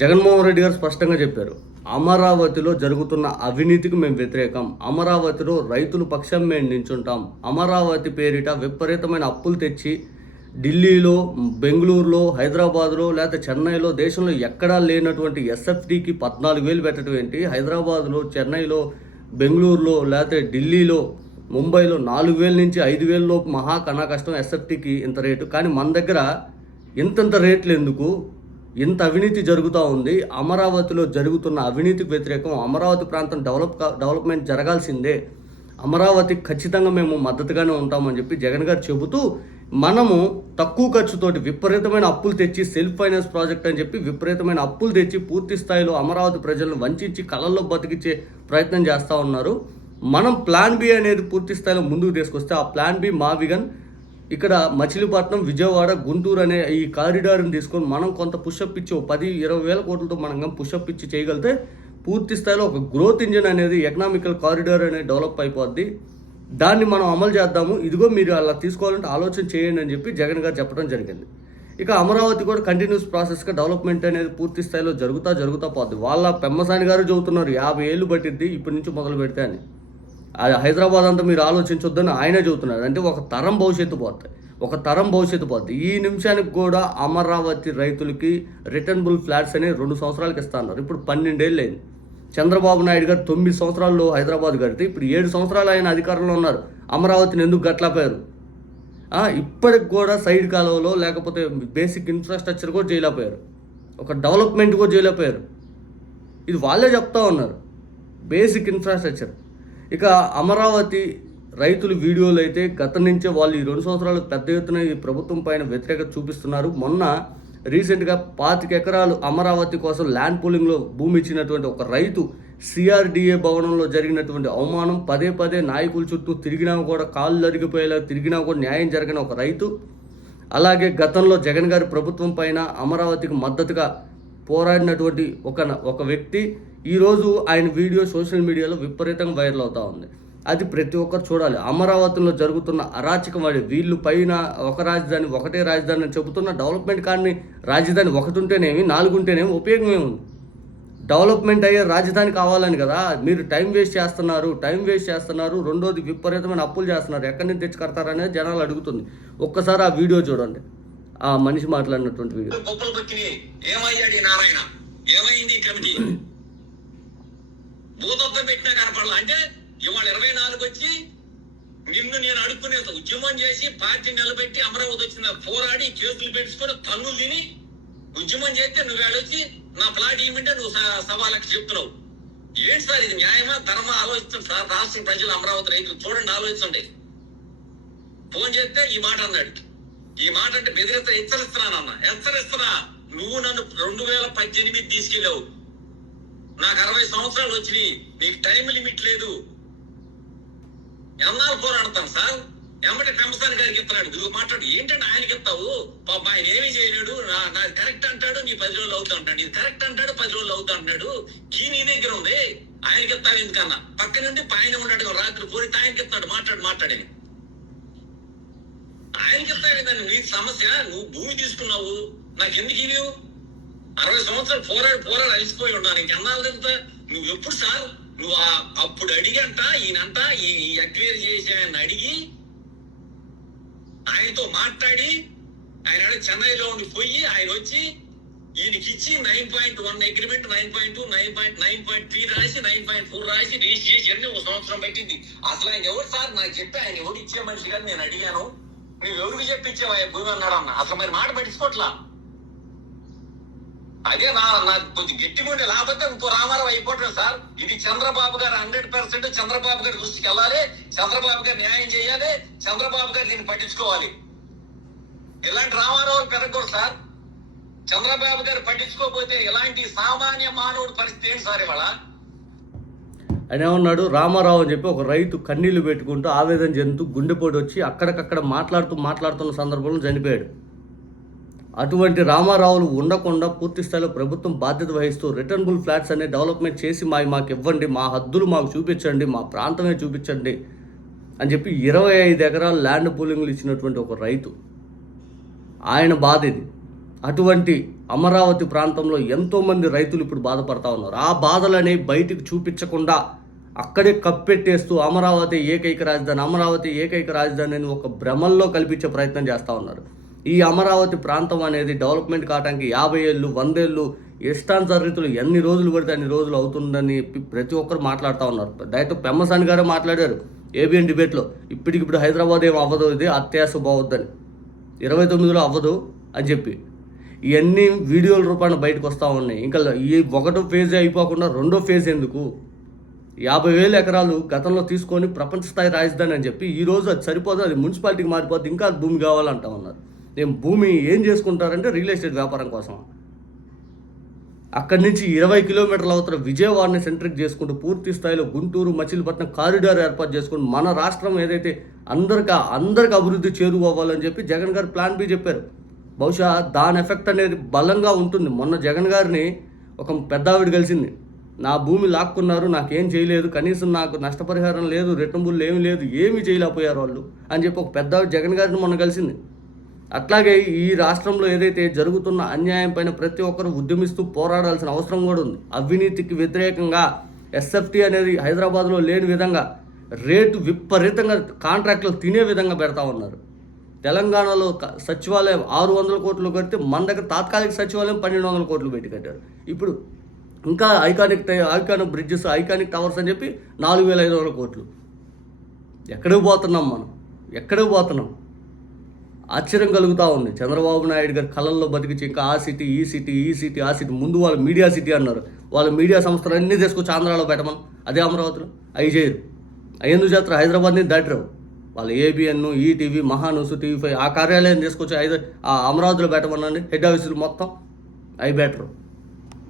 జగన్మోహన్ రెడ్డి గారు స్పష్టంగా చెప్పారు, అమరావతిలో జరుగుతున్న అవినీతికి మేము వ్యతిరేకం, అమరావతిలో రైతుల పక్షం మేము నించుంటాం, అమరావతి పేరిట విపరీతమైన అప్పులు తెచ్చి ఢిల్లీలో, బెంగళూరులో, హైదరాబాద్లో లేకపోతే చెన్నైలో దేశంలో ఎక్కడా లేనటువంటి ఎస్ఎఫ్టీకి 14,000 పెట్టడం ఏంటి, హైదరాబాద్లో, చెన్నైలో, బెంగళూరులో లేకపోతే ఢిల్లీలో, ముంబైలో 4,000 నుంచి 5,000 లోపు మహా కన్నా కష్టం ఎస్ఎఫ్టీకి ఇంత రేటు. కానీ మన దగ్గర ఇంతంత రేట్లు ఎందుకు? ఇంత అవినీతి జరుగుతూ ఉంది. అమరావతిలో జరుగుతున్న అవినీతికి వ్యతిరేకం, అమరావతి ప్రాంతం డెవలప్మెంట్ జరగాల్సిందే, అమరావతికి ఖచ్చితంగా మేము మద్దతుగానే ఉంటామని చెప్పి జగన్ గారు చెబుతూ, మనము తక్కువ ఖర్చుతోటి విపరీతమైన అప్పులు తెచ్చి సెల్ఫ్ ఫైనాన్స్ ప్రాజెక్ట్ అని చెప్పి విపరీతమైన అప్పులు తెచ్చి పూర్తి స్థాయిలో అమరావతి ప్రజలను వంచి కళల్లో బతికించే ప్రయత్నం చేస్తూ ఉన్నారు. మనం ప్లాన్ బి అనేది పూర్తి స్థాయిలో ముందుకు తీసుకొస్తే, ఆ ప్లాన్ బి మా విగన్ ఇక్కడ మచిలీపట్నం, విజయవాడ, గుంటూరు అనే ఈ కారిడార్ని తీసుకొని మనం కొంత పుషప్ ఇచ్చి 10-20 వేల కోట్లతో మనం పుషప్ ఇచ్చి చేయగలిగితే పూర్తి స్థాయిలో ఒక గ్రోత్ ఇంజిన్ అనేది, ఎకనామికల్ కారిడార్ అనేది డెవలప్ అయిపోద్ది. దాన్ని మనం అమలు చేద్దాము, ఇదిగో మీరు అలా తీసుకోవాలంటే ఆలోచన చేయండి అని చెప్పి జగన్ గారు చెప్పడం జరిగింది. ఇక అమరావతి కూడా కంటిన్యూస్ ప్రాసెస్గా డెవలప్మెంట్ అనేది పూర్తి స్థాయిలో జరుగుతా పోద్ది. వాళ్ళ పెమ్మసాని గారు చెబుతున్నారు 50 ఏళ్ళు పట్టిద్ది ఇప్పటి నుంచి మొదలు పెడితే అని. అది హైదరాబాద్ అంతా మీరు ఆలోచించొద్దని ఆయనే చెబుతున్నారు. అంటే ఒక తరం భవిష్యత్తు పోద్ది. ఈ నిమిషానికి కూడా అమరావతి రైతులకి రిటర్నబుల్ ఫ్లాట్స్ అనేవి 2 సంవత్సరాలకి ఇస్తున్నారు. ఇప్పుడు 12 ఏళ్ళు అయింది. చంద్రబాబు నాయుడు గారు 9 సంవత్సరాల్లో హైదరాబాద్ కడితే ఇప్పుడు 7 సంవత్సరాలు ఆయన అధికారంలో ఉన్నారు. అమరావతిని ఎందుకు గట్లపోయారు? ఇప్పటికి కూడా సైడ్ కాలువలో లేకపోతే బేసిక్ ఇన్ఫ్రాస్ట్రక్చర్ కూడా చేయలేకపోయారు, ఒక డెవలప్మెంట్ కూడా చేయలేకపోయారు. ఇది వాళ్ళే చెప్తా ఉన్నారు, బేసిక్ ఇన్ఫ్రాస్ట్రక్చర్. ఇక అమరావతి రైతులు వీడియోలు అయితే గత నుంచే వాళ్ళు ఈ 2 సంవత్సరాలు పెద్ద ఎత్తున ఈ ప్రభుత్వం పైన వ్యతిరేకత చూపిస్తున్నారు. మొన్న రీసెంట్గా 25 ఎకరాలు అమరావతి కోసం ల్యాండ్ పూలింగ్లో భూమి ఇచ్చినటువంటి ఒక రైతు సిఆర్డిఏ భవనంలో జరిగినటువంటి అవమానం, పదే నాయకుల చుట్టూ తిరిగినా కూడా, కాళ్ళు అరిగిపోయేలా తిరిగినా కూడా న్యాయం జరగని ఒక రైతు. అలాగే గతంలో జగన్ గారి ప్రభుత్వం పైన అమరావతికి మద్దతుగా పోరాడినటువంటి ఒక వ్యక్తి ఈరోజు ఆయన వీడియో సోషల్ మీడియాలో విపరీతంగా వైరల్ అవుతూ ఉంది. అది ప్రతి ఒక్కరు చూడాలి. అమరావతిలో జరుగుతున్న అరాచకం, వీళ్ళు పైన ఒకటే రాజధాని అని చెబుతున్న డెవలప్మెంట్ కానీ రాజధాని ఒకటి ఉంటేనేమి 4 ఉంటేనేమి ఉపయోగమే ఉంది. డెవలప్మెంట్ అయ్యే రాజధాని కావాలని కదా. మీరు టైం వేస్ట్ చేస్తున్నారు. రెండోది విపరీతమైన అప్పులు చేస్తున్నారు. ఎక్కడి నుంచి తెచ్చి కడతారనేది జనాలు అడుగుతుంది. ఒక్కసారి ఆ వీడియో చూడండి, ఆ మనిషి మాట్లాడినటువంటి వీడియో. ఏమైంది కమిటీ భూతత్వం పెట్టినా కనపడాల అంటే ఇవాళ 24 వచ్చి నిన్ను నేను అడుక్కునే ఉద్యమం చేసి పార్టీ నిలబెట్టి అమరావతి వచ్చిన పోరాడి కేసులు పెట్టుకొని తన్నులు తిని ఉద్యమం చేస్తే నువ్వు ఆడొచ్చి నా ప్లాట్ ఇవ్వమంటే నువ్వు 1.25 లక్షలు చెప్తున్నావు. ఏంటి సార్ ఇది? న్యాయమా ధర్మా? ఆలోచిస్తుంది సార్. రాష్ట్ర ప్రజలు, అమరావతి రైతులు చూడండి, ఆలోచించండి. ఫోన్ చేస్తే ఈ మాట అన్నాడు. ఈ మాట అంటే హెచ్చరిస్తున్నా. నువ్వు నన్ను 2018 తీసుకెళ్ళావు. నాకు 60 సంవత్సరాలు వచ్చినాయి. నీకు టైం లిమిట్ లేదు. ఎన్నాళ్ళు పోరాడతాను సార్? ఎమ్మటి పెంపసాని గారికి ఇస్తున్నాడు. నువ్వు మాట్లాడు. ఏంటంటే ఆయనకి ఇస్తావు? పాప ఆయన ఏమీ చేయలేడు. నాది కరెక్ట్ అంటాడు, నీ 10 రోజులు అవుతా అంటాడు. ఇది కరెక్ట్ అంటాడు, 10 రోజులు అవుతా అంటాడు. కీ నీ దగ్గర ఉంది, ఆయనకి ఇస్తావు ఎందుకన్నా? పక్క నుండి పైన ఉన్నాడు, రాత్రి పోయి ఆయనకి ఇస్తాడు. మాట్లాడి ఆయనకి ఇస్తావేందండి? నీ సమస్య. నువ్వు భూమి తీసుకున్నావు, నాకు ఎందుకు ఇవ్వవు? 60 సంవత్సరాలు పోరాడు అలసిపోయి ఉన్నాను. ఇంకెన్నాళ్ళు తింటా? నువ్వు ఎప్పుడు సార్? నువ్వు అప్పుడు అడిగంట ఈయనంట ఈ అక్వైర్ చేసి ఆయన అడిగి ఆయనతో మాట్లాడి ఆయన చెన్నైలో ఉండి పోయి ఆయన వచ్చి ఈయనకి ఇచ్చి 9.1 అగ్రిమెంట్, 9.2, 9.3 రాసి 9.4 రాసి రిజిస్టర్ చేసి అన్ని 1 సంవత్సరం పెట్టింది. అసలు ఆయన ఎవరు సార్? నాకు చెప్పి ఆయన ఎవరు ఇచ్చే మనిషి గారు నేను అడిగాను. నువ్వు ఎవరికి చెప్పించావు ఆయన భూమి అన్నాడు అన్న. అసలు మరి మాట పట్టించుకోవట్లా. అదే నాకు కొంచెం గట్టిగా ఉండే, లేకపోతే ఇంకో రామారావు అయిపోవట్లేదు సార్. ఇది చంద్రబాబు గారు 100% చంద్రబాబు గారి దృష్టికి వెళ్ళాలి. చంద్రబాబు గారు న్యాయం చేయాలి. చంద్రబాబు గారు దీన్ని పట్టించుకోవాలి. ఇలాంటి రామారావు పెరగకూడదు సార్. చంద్రబాబు గారు పట్టించుకోకపోతే ఇలాంటి సామాన్య మానవుడి పరిస్థితి ఏంటి సార్ ఇవాళ? ఆయన ఏమన్నాడు? రామారావు అని చెప్పి ఒక రైతు కన్నీళ్లు పెట్టుకుంటూ ఆవేదన చెందుతూ గుండెపోటు వచ్చి అక్కడికక్కడ మాట్లాడుతున్న సందర్భంలో చనిపోయాడు. అటువంటి రామారావులు ఉండకుండా పూర్తి స్థాయిలో ప్రభుత్వం బాధ్యత వహిస్తూ రిటర్నబుల్ ఫ్లాట్స్ అనే డెవలప్మెంట్ చేసి మాకు ఇవ్వండి, మా హద్దులు మాకు చూపించండి, మా ప్రాంతమే చూపించండి అని చెప్పి 25 ఎకరాలు ల్యాండ్ పూలింగ్లు ఇచ్చినటువంటి ఒక రైతు, ఆయన బాధ ఇది. అటువంటి అమరావతి ప్రాంతంలో ఎంతోమంది రైతులు ఇప్పుడు బాధపడతా ఉన్నారు. ఆ బాధలని బయటికి చూపించకుండా అక్కడే కప్పెట్టేస్తూ అమరావతి ఏకైక రాజధాని అని ఒక భ్రమల్లో కల్పించే ప్రయత్నం చేస్తూ ఉన్నారు. ఈ అమరావతి ప్రాంతం అనేది డెవలప్మెంట్ కావడానికి 50 ఏళ్ళు 100 ఏళ్ళు ఇష్టానుసరితులు ఎన్ని రోజులు పడితే అన్ని రోజులు అవుతుందని ప్రతి ఒక్కరు మాట్లాడుతూ ఉన్నారు. డైరెక్ట్ పెమ్మసాని గారే మాట్లాడారు ఏబిఎన్ డిబేట్లో. ఇప్పటికిప్పుడు హైదరాబాద్ ఏం అవ్వదు, ఇది అత్యాశ బాగుద్దని, 29లో అవ్వదు అని చెప్పి ఇవన్నీ వీడియోల రూపాన బయటకు వస్తూ ఉన్నాయి. ఇంకా ఈ 1వ ఫేజ్ అయిపోకుండా 2వ ఫేజ్ ఎందుకు? 50,000 ఎకరాలు గతంలో తీసుకొని ప్రపంచ స్థాయి రాజధాని అని చెప్పి ఈరోజు అది సరిపోదు, అది మున్సిపాలిటీకి మారిపోద్ది, ఇంకా భూమి కావాలంటా ఉన్నారు. నేను భూమి ఏం చేసుకుంటారంటే రియల్ ఎస్టేట్ వ్యాపారం కోసం. అక్కడి నుంచి 20 కిలోమీటర్ల అవతల విజయవాడని సెంట్రిక్ చేసుకుంటూ పూర్తి స్థాయిలో గుంటూరు మచిలీపట్నం కారిడార్ ఏర్పాటు చేసుకుని మన రాష్ట్రం ఏదైతే అందరికి అభివృద్ధి చేరుకోవాలని చెప్పి జగన్ గారు ప్లాన్ బి చెప్పారు. బహుశా దాని ఎఫెక్ట్ అనేది బలంగా ఉంటుంది. మొన్న జగన్ గారిని ఒక పెద్ద ఆవిడ కలిసింది. నా భూమి లాక్కున్నారు, నాకేం చేయలేదు, కనీసం నాకు నష్టపరిహారం లేదు, రిటర్నబుల్ ఏమీ లేదు, ఏమీ చేయలేకపోయారు వాళ్ళు అని చెప్పి ఒక పెద్ద ఆవిడ జగన్ గారిని మొన్న కలిసింది. అట్లాగే ఈ రాష్ట్రంలో ఏదైతే జరుగుతున్న అన్యాయం పైన ప్రతి ఒక్కరు ఉద్యమిస్తూ పోరాడాల్సిన అవసరం కూడా ఉంది. అవినీతికి వ్యతిరేకంగా ఎస్ఎఫ్టీ అనేది హైదరాబాద్లో లేని విధంగా రేటు విపరీతంగా కాంట్రాక్టులు తినే విధంగా పెడతా ఉన్నారు. తెలంగాణలో సచివాలయం 600 కోట్లు కడితే మన దగ్గర తాత్కాలిక సచివాలయం 1200 కోట్లు పెట్టి కట్టారు. ఇప్పుడు ఇంకా ఐకానిక్ బ్రిడ్జెస్, ఐకానిక్ టవర్స్ అని చెప్పి 4500 కోట్లు. ఎక్కడికి పోతున్నాం? ఆశ్చర్యం కలుగుతూ ఉంది. చంద్రబాబు నాయుడు గారి కళల్లో బతికించి ఇంకా ఆ సిటీ ముందు వాళ్ళు మీడియా సిటీ అన్నారు. వాళ్ళ మీడియా సంస్థలు అన్నీ తీసుకొచ్చి ఆంధ్రాలో పెట్టమని, అదే అమరావతిలో అవి చేయరు. ఎందుకు చేస్తారు? హైదరాబాద్ని దాటిరావు. వాళ్ళు ఏబిఎన్, ఈటీవీ, మహాన్యూస్, టీవీ5 ఆ కార్యాలయం తీసుకొచ్చి ఆ అమరావతిలో పెట్టమనండి, హెడ్ ఆఫీసులు మొత్తం అవి బెటరు.